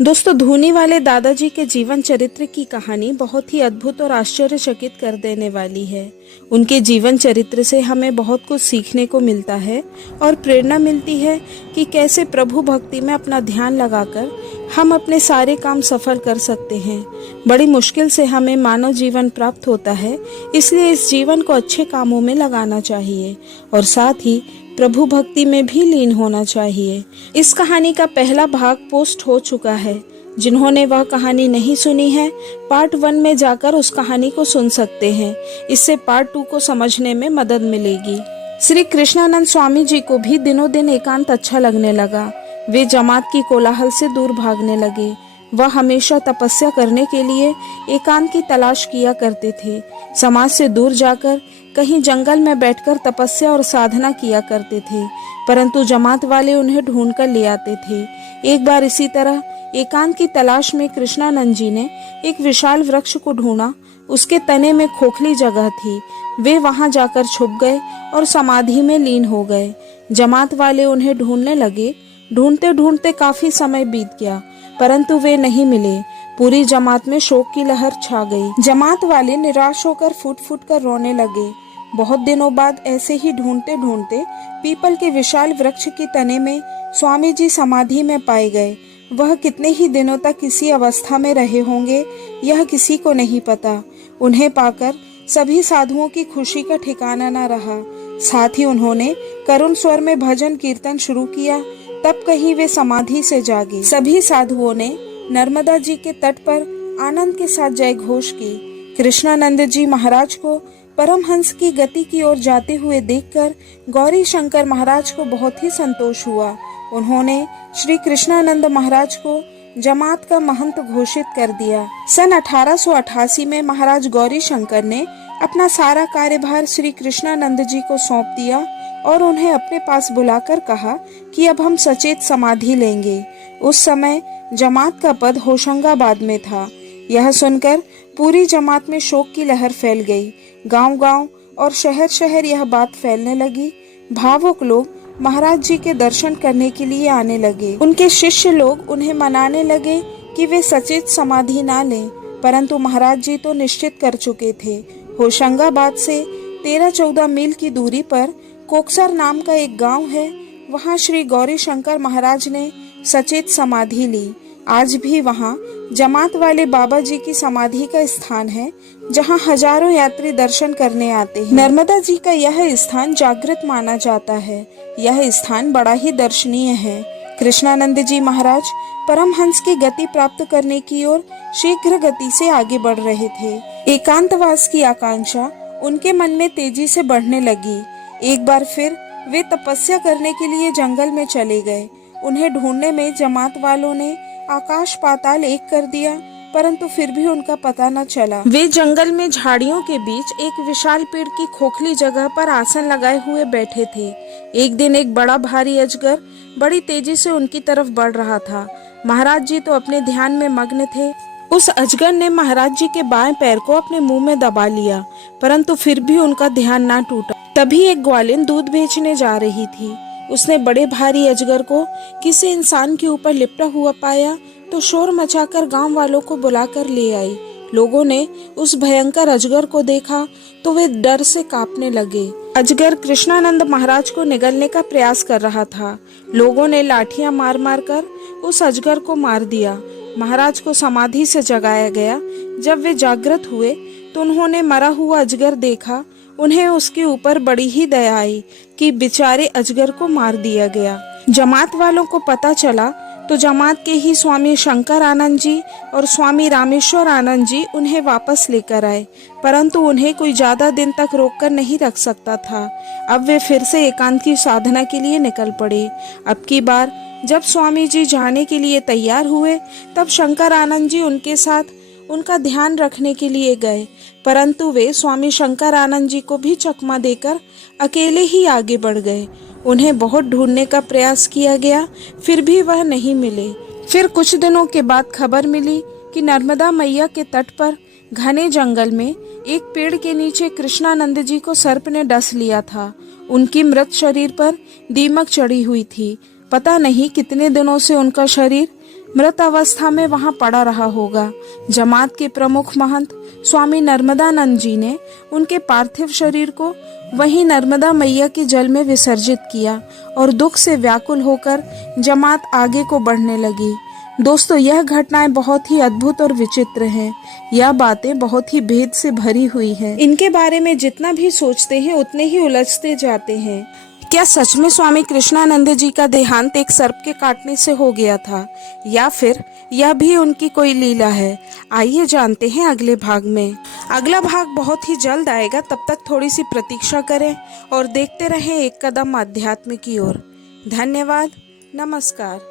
दोस्तों, धूनी वाले दादाजी के जीवन चरित्र की कहानी बहुत ही अद्भुत और आश्चर्यचकित कर देने वाली है। उनके जीवन चरित्र से हमें बहुत कुछ सीखने को मिलता है और प्रेरणा मिलती है कि कैसे प्रभु भक्ति में अपना ध्यान लगाकर हम अपने सारे काम सफल कर सकते हैं। बड़ी मुश्किल से हमें मानव जीवन प्राप्त होता है, इसलिए इस जीवन को अच्छे कामों में लगाना चाहिए और साथ ही प्रभु भक्ति में भी लीन होना चाहिए। इस कहानी का पहला भाग पोस्ट हो चुका है। जिन्होंने वह कहानी नहीं सुनी है, पार्ट 1 में जाकर उस कहानी को सुन सकते हैं। इससे पार्ट 2 को समझने में मदद मिलेगी। श्री कृष्णानंद स्वामी जी को भी दिनों दिन एकांत अच्छा लगने लगा। वे जमात की कोलाहल से दूर भागने लगे। वह हमेशा तपस्या करने के लिए एकांत की तलाश किया करते थे। समाज से दूर जाकर कहीं जंगल में बैठकर तपस्या और साधना किया करते थे, परंतु जमात वाले उन्हें ढूंढ कर ले आते थे। एक बार इसी तरह एकांत की तलाश में कृष्णानंद जी ने एक विशाल वृक्ष को ढूंढा। उसके तने में खोखली जगह थी। वे वहां जाकर छुप गए और समाधि में लीन हो गए। जमात वाले उन्हें ढूंढने लगे। ढूंढते ढूंढते काफी समय बीत गया, परंतु वे नहीं मिले। पूरी जमात में शोक की लहर छा गई। जमात वाले निराश होकर फूट फूट कर रोने लगे। बहुत दिनों बाद ऐसे ही ढूंढते ढूंढते पीपल के विशाल वृक्ष की तने में स्वामी जी समाधि में पाए गए। वह कितने ही दिनों तक इसी अवस्था में रहे होंगे, यह किसी को नहीं पता। उन्हें पाकर सभी साधुओं की खुशी का ठिकाना न रहा। साथ ही उन्होंने करुण स्वर में भजन कीर्तन शुरू किया। तब कहीं वे समाधि से जागे। सभी साधुओं ने नर्मदा जी के तट पर आनंद के साथ जय घोष की। कृष्णानंद जी महाराज को परमहंस की गति की ओर जाते हुए देखकर गौरी शंकर महाराज को बहुत ही संतोष हुआ। उन्होंने श्री कृष्णानंद महाराज को जमात का महंत घोषित कर दिया। सन 1888 में महाराज गौरी शंकर ने अपना सारा कार्यभार श्री कृष्णानंद जी को सौंप दिया और उन्हें अपने पास बुलाकर कहा कि अब हम सचेत समाधि लेंगे। उस समय जमात का पद होशंगाबाद में था। यह सुनकर पूरी जमात में शोक की लहर फैल गई। गांव-गांव और शहर-शहर यह बात फैलने लगी। भावुक लोग महाराज जी के दर्शन करने के लिए आने लगे। उनके शिष्य लोग उन्हें मनाने लगे कि वे सचेत समाधि ना लें, परंतु महाराज जी तो निश्चित कर चुके थे। होशंगाबाद से 13-14 मील की दूरी पर कोकसर नाम का एक गांव है। वहां श्री गौरी शंकर महाराज ने सचेत समाधि ली। आज भी वहां जमात वाले बाबा जी की समाधि का स्थान है, जहां हजारों यात्री दर्शन करने आते हैं। नर्मदा जी का यह स्थान जागृत माना जाता है। यह स्थान बड़ा ही दर्शनीय है। कृष्णानंद जी महाराज परमहंस की गति प्राप्त करने की ओर शीघ्र गति से आगे बढ़ रहे थे। एकांतवास की आकांक्षा उनके मन में तेजी से बढ़ने लगी। एक बार फिर वे तपस्या करने के लिए जंगल में चले गए। उन्हें ढूंढने में जमात वालों ने आकाश पाताल एक कर दिया, परंतु फिर भी उनका पता न चला। वे जंगल में झाड़ियों के बीच एक विशाल पेड़ की खोखली जगह पर आसन लगाए हुए बैठे थे। एक दिन एक बड़ा भारी अजगर बड़ी तेजी से उनकी तरफ बढ़ रहा था। महाराज जी तो अपने ध्यान में मग्न थे। उस अजगर ने महाराज जी के बाएं पैर को अपने मुंह में दबा लिया, परंतु फिर भी उनका ध्यान ना टूटा। तभी एक ग्वालिन दूध बेचने जा रही थी। उसने बड़े भारी अजगर को किसी इंसान के ऊपर लिपटा हुआ पाया तो शोर मचाकर गांव वालों को बुलाकर ले आई। लोगों ने उस भयंकर अजगर को देखा तो वे डर से कांपने लगे। अजगर कृष्णानंद महाराज को निगलने का प्रयास कर रहा था। लोगों ने लाठियां मार मार कर उस अजगर को मार दिया। महाराज को समाधि से जगाया गया। जब वे जागृत हुए तो उन्होंने मरा हुआ अजगर देखा। उन्हें उसके ऊपर बड़ी ही दया आई कि बेचारे अजगर को मार दिया गया। जमात वालों को पता चला तो जमात के ही स्वामी शंकर आनंद जी और स्वामी रामेश्वर आनंद जी उन्हें वापस लेकर आए, परंतु उन्हें कोई ज्यादा दिन तक रोककर नहीं रख सकता था। अब वे फिर से एकांत की साधना के लिए निकल पड़े। अब की बार जब स्वामी जी जाने के लिए तैयार हुए, तब शंकर आनंद जी उनके साथ उनका ध्यान रखने के लिए गए, परंतु वे स्वामी शंकर आनंद जी को भी चकमा देकर अकेले ही आगे बढ़ गए। उन्हें बहुत ढूंढने का प्रयास किया गया, फिर भी वह नहीं मिले। फिर कुछ दिनों के बाद खबर मिली कि नर्मदा मैया के तट पर घने जंगल में एक पेड़ के नीचे कृष्णानंद जी को सर्प ने डस लिया था। उनकी मृत शरीर पर दीमक चढ़ी हुई थी। पता नहीं कितने दिनों से उनका शरीर मृत अवस्था में वहां पड़ा रहा होगा। जमात के प्रमुख महंत स्वामी नर्मदानंद जी ने उनके पार्थिव शरीर को वहीं नर्मदा मैया के जल में विसर्जित किया और दुख से व्याकुल होकर जमात आगे को बढ़ने लगी। दोस्तों, यह घटनाएं बहुत ही अद्भुत और विचित्र हैं। यह बातें बहुत ही भेद से भरी हुई हैं। इनके बारे में जितना भी सोचते हैं उतने ही उलझते जाते हैं। क्या सच में स्वामी कृष्णानंद जी का देहांत एक सर्प के काटने से हो गया था, या फिर यह भी उनकी कोई लीला है? आइए जानते हैं अगले भाग में। अगला भाग बहुत ही जल्द आएगा। तब तक थोड़ी सी प्रतीक्षा करें और देखते रहें एक कदम अध्यात्म की ओर। धन्यवाद। नमस्कार।